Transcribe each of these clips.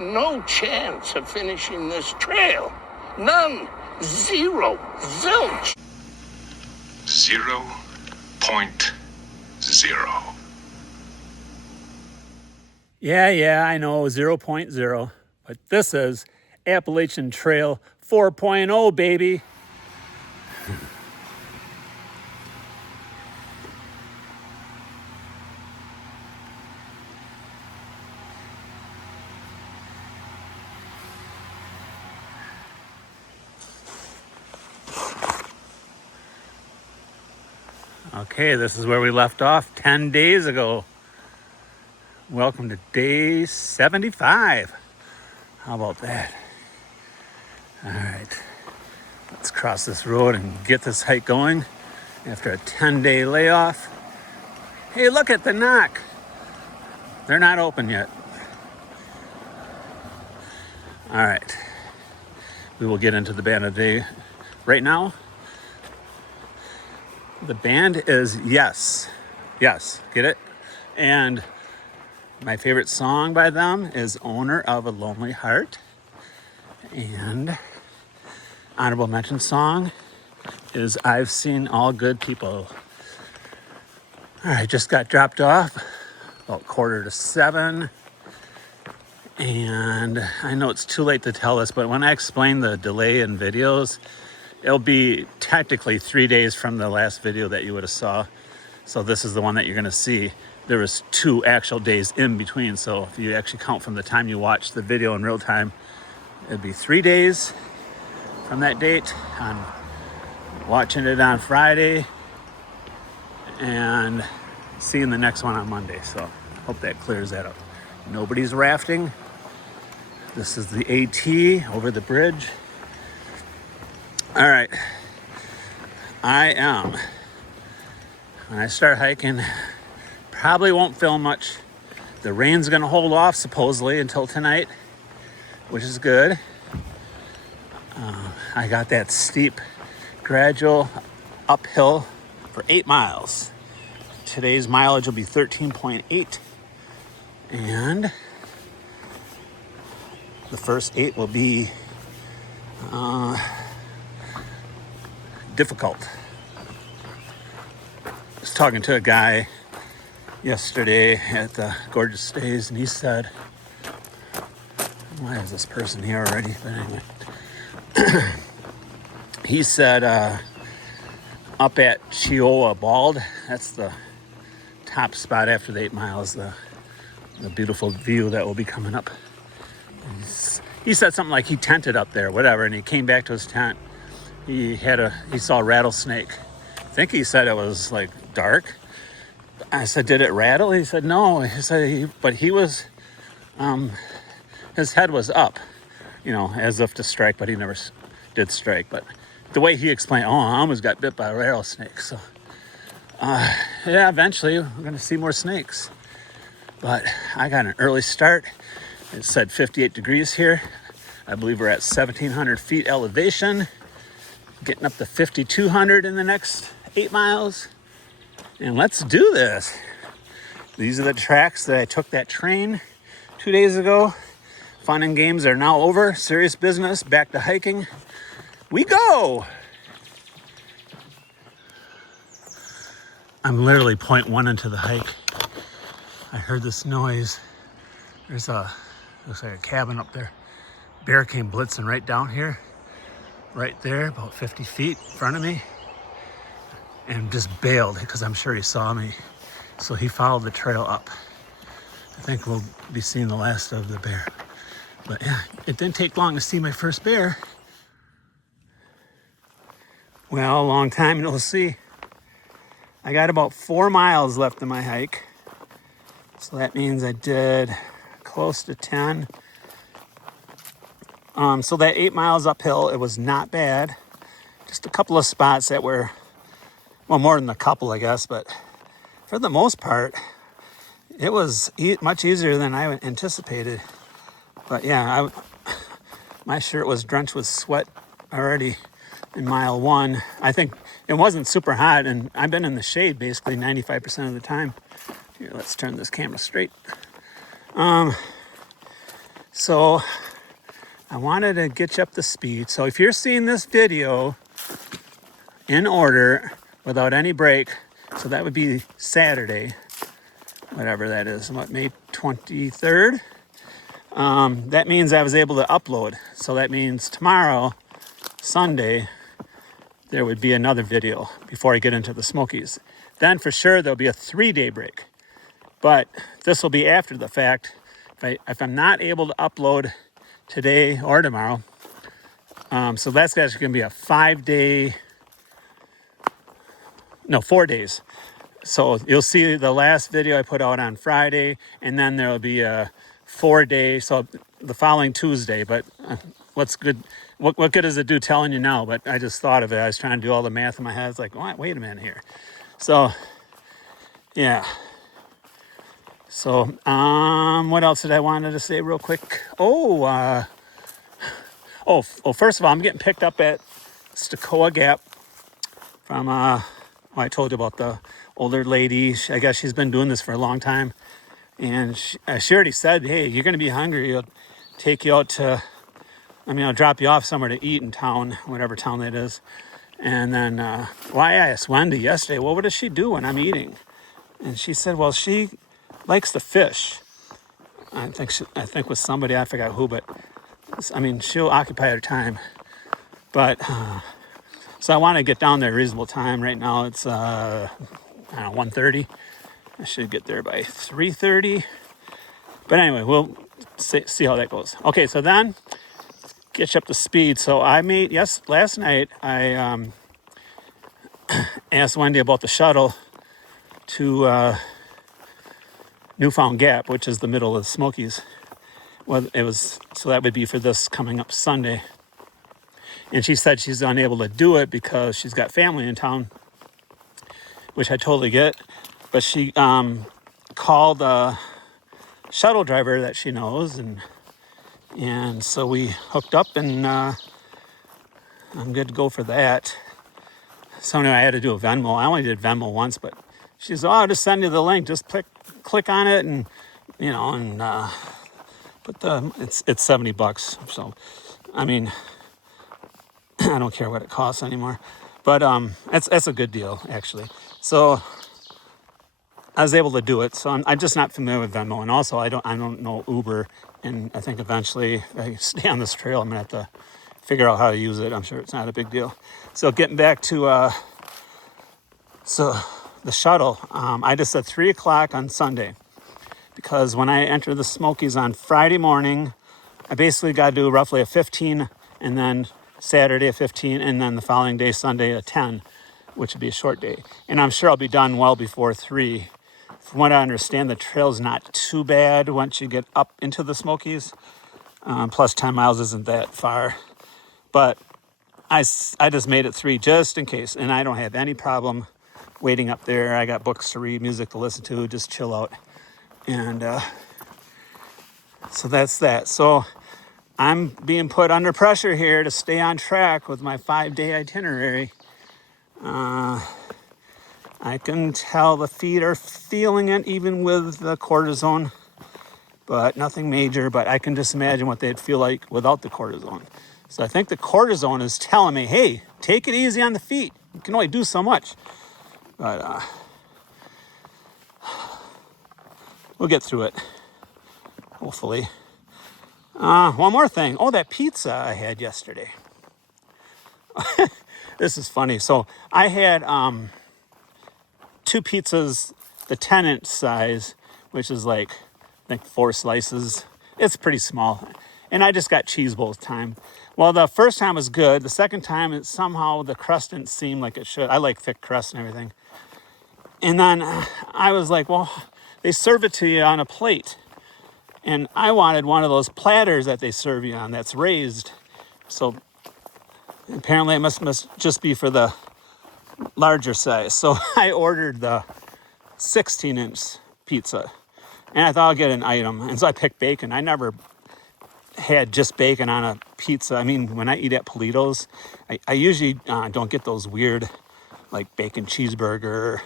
no chance of finishing this trail. None. Zero. Zilch. 0.0. Yeah, I know, 0.0. But this is Appalachian Trail 4.0, baby. Okay, this is where we left off 10 days ago. Welcome to day 75. How about that? All right, let's cross this road and get this hike going after a 10-day layoff. Hey, look at the knock. They're not open yet. All right, we will get into the band of the day right now. The band is Yes, get it? And my favorite song by them is Owner of a Lonely Heart. And honorable mention song is I've Seen All Good People. All right, just got dropped off about 6:45. And I know it's too late to tell this, but when I explain the delay in videos, it'll be technically 3 days from the last video that you would have saw. So this is the one that you're gonna see. There was 2 actual days in between. So if you actually count from the time you watch the video in real time, it'd be 3 days from that date. I'm watching it on Friday and seeing the next one on Monday. So hope that clears that up. Nobody's rafting. This is the AT over the bridge. All right, when I start hiking, probably won't film much. The rain's gonna hold off supposedly until tonight, which is good. I got that steep, gradual uphill for 8 miles. Today's mileage will be 13.8, and the first 8 will be difficult. I was talking to a guy yesterday at the Gorgeous Stays, and he said, why is this person here already? But anyway, he said up at Chioa Bald, that's the top spot after the 8 miles, the beautiful view that will be coming up. He said something like he tented up there, whatever, and he came back to his tent. He saw a rattlesnake. I think he said it was like dark. I said, did it rattle? He said, no. He said, but he was, his head was up, as if to strike, but he never did strike. But the way he explained, I almost got bit by a rattlesnake. So, yeah, eventually we're going to see more snakes. But I got an early start. It said 58 degrees here. I believe we're at 1,700 feet elevation. Getting up to 5,200 in the next 8 miles. And let's do this. These are the tracks that I took that train 2 days ago. Fun and games are now over. Serious business, back to hiking. We go! I'm literally 0.1 into the hike. I heard this noise. Looks like a cabin up there. Bear came blitzing right down here. Right there, about 50 feet in front of me, and just bailed because I'm sure he saw me. So he followed the trail up. I think we'll be seeing the last of the bear. But yeah, it didn't take long to see my first bear. Well, a long time no see. I got about 4 miles left in my hike. So that means I did close to 10. So that 8 miles uphill, it was not bad. Just a couple of spots that were, well, more than a couple, I guess, but for the most part, it was much easier than I anticipated. But yeah, my shirt was drenched with sweat already in mile 1. I think it wasn't super hot, and I've been in the shade basically 95% of the time. Here, let's turn this camera straight. So I wanted to get you up to speed. So if you're seeing this video in order without any break, so that would be Saturday, whatever that is, May 23rd. That means I was able to upload. So that means tomorrow, Sunday, there would be another video before I get into the Smokies. Then for sure there'll be a 3-day break. But this will be after the fact. If I'm not able to upload today or tomorrow, so that's actually going to be a 4 days. So you'll see the last video I put out on Friday, and then there'll be a 4-day, so the following Tuesday. But what's good? What good does it do telling you now? But I just thought of it. I was trying to do all the math in my head. It's like, wait a minute here. So, yeah. So, what else did I wanted to say real quick? First of all, I'm getting picked up at Stokoa Gap from, I told you about the older lady. I guess she's been doing this for a long time. And she already said, hey, you're going to be hungry. I'll take you out to, I'll drop you off somewhere to eat in town, whatever town that is. And then, I asked Wendy yesterday, well, what does she do when I'm eating? And she said, well, she likes to fish. I think with somebody, I forgot who, but she'll occupy her time. But, so I want to get down there at a reasonable time. Right now it's, 1:30. I should get there by 3:30. But anyway, we'll see how that goes. Okay, so then get you up to speed. So last night I asked Wendy about the shuttle to Newfound Gap, which is the middle of the Smokies. Well, so that would be for this coming up Sunday. And she said she's unable to do it because she's got family in town, which I totally get. But she called a shuttle driver that she knows, and so we hooked up, and I'm good to go for that. So anyway, I had to do a Venmo. I only did Venmo once, but she said, I'll just send you the link. Just click on it, and put it's $70. So I don't care what it costs anymore, but that's a good deal actually. So I was able to do it. So I'm just not familiar with Venmo, and also I don't know Uber, and I think eventually if I stay on this trail, I'm gonna have to figure out how to use it. I'm sure it's not a big deal. So getting back to the shuttle, I just said 3:00 on Sunday, because when I enter the Smokies on Friday morning, I basically got to do roughly a 15, and then Saturday a 15, and then the following day, Sunday, a 10, which would be a short day. And I'm sure I'll be done well before 3. From what I understand, the trail's not too bad once you get up into the Smokies. Plus 10 miles isn't that far. But I just made it 3 just in case, and I don't have any problem waiting up there. I got books to read, music to listen to, just chill out. And so that's that. So I'm being put under pressure here to stay on track with my 5-day itinerary. I can tell the feet are feeling it, even with the cortisone, but nothing major. But I can just imagine what they'd feel like without the cortisone. So I think the cortisone is telling me, hey, take it easy on the feet. You can only do so much. But we'll get through it, hopefully. One more thing. Oh, that pizza I had yesterday. This is funny. So I had 2 pizzas, the 10-inch size, which is like, I think 4 slices. It's pretty small. And I just got cheese both time. Well, the first time was good. The second time, somehow the crust didn't seem like it should. I like thick crust and everything. And then I was like, well, they serve it to you on a plate. And I wanted one of those platters that they serve you on that's raised. So apparently it must just be for the larger size. So I ordered the 16-inch pizza, and I thought I'll get an item. And so I picked bacon. I never had just bacon on a pizza. When I eat at Polito's, I usually don't get those weird, like bacon cheeseburger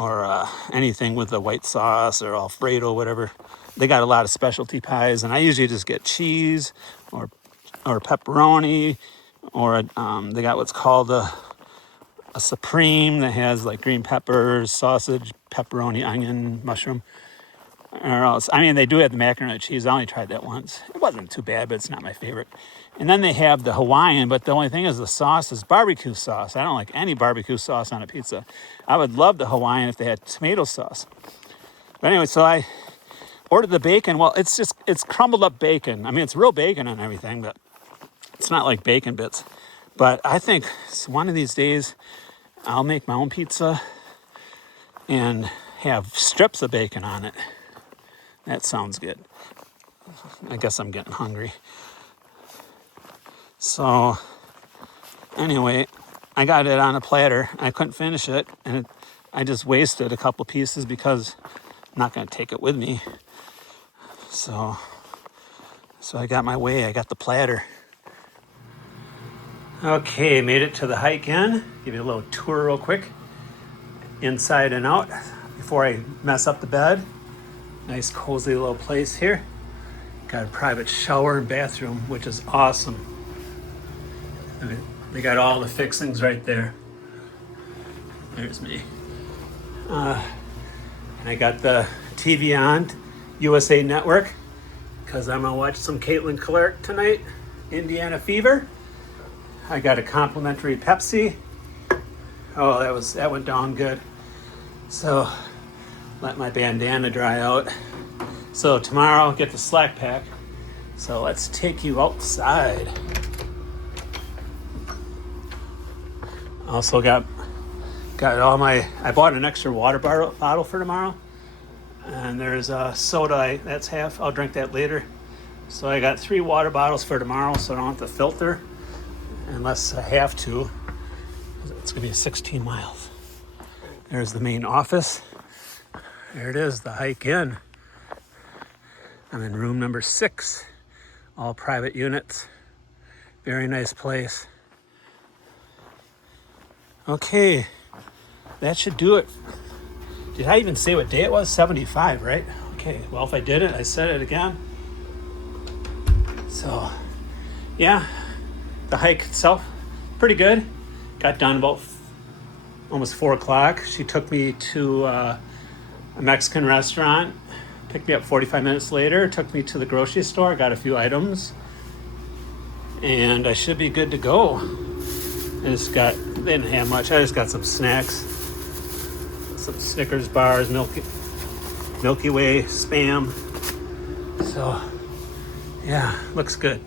or anything with the white sauce or Alfredo, whatever. They got a lot of specialty pies, and I usually just get cheese or pepperoni, or they got what's called a supreme that has like green peppers, sausage, pepperoni, onion, mushroom. Or else, I mean, they do have the macaroni and cheese. I only tried that once. It wasn't too bad, but it's not my favorite. And then they have the Hawaiian, but the only thing is the sauce is barbecue sauce. I don't like any barbecue sauce on a pizza. I would love the Hawaiian if they had tomato sauce. But anyway, so I ordered the bacon. Well, it's crumbled up bacon. I mean, it's real bacon and everything, but it's not like bacon bits. But I think one of these days I'll make my own pizza and have strips of bacon on it. That sounds good. I guess I'm getting hungry. So anyway, I got it on a platter. I couldn't finish it, and I just wasted a couple pieces because I'm not going to take it with me. So I got my way. I got the platter. Okay, made it to the hike in. Give you a little tour real quick, inside and out, before I mess up the bed. Nice cozy little place here. Got a private shower and bathroom, which is awesome. I mean, they got all the fixings right there. There's me. And I got the TV on, USA Network, because I'm gonna watch some Caitlin Clark tonight, Indiana Fever. I got a complimentary Pepsi. Oh, that went down good. So let my bandana dry out. So tomorrow I'll get the slack pack. So let's take you outside. Also got all my, I bought an extra water bottle for tomorrow. And there's a soda, that's half, I'll drink that later. So I got 3 water bottles for tomorrow, so I don't have to filter unless I have to. It's gonna be 16 miles. There's the main office. There it is, the hike in. I'm in room number 6, all private units. Very nice place. Okay, that should do it. Did I even say what day it was? 75, right? Okay, well, if I did it, I said it again. So, yeah, the hike itself, pretty good. Got done about almost 4 o'clock. She took me to a Mexican restaurant, picked me up 45 minutes later, took me to the grocery store, got a few items, and I should be good to go. They didn't have much. I just got some snacks, some Snickers bars, Milky Way Spam. So, yeah, looks good.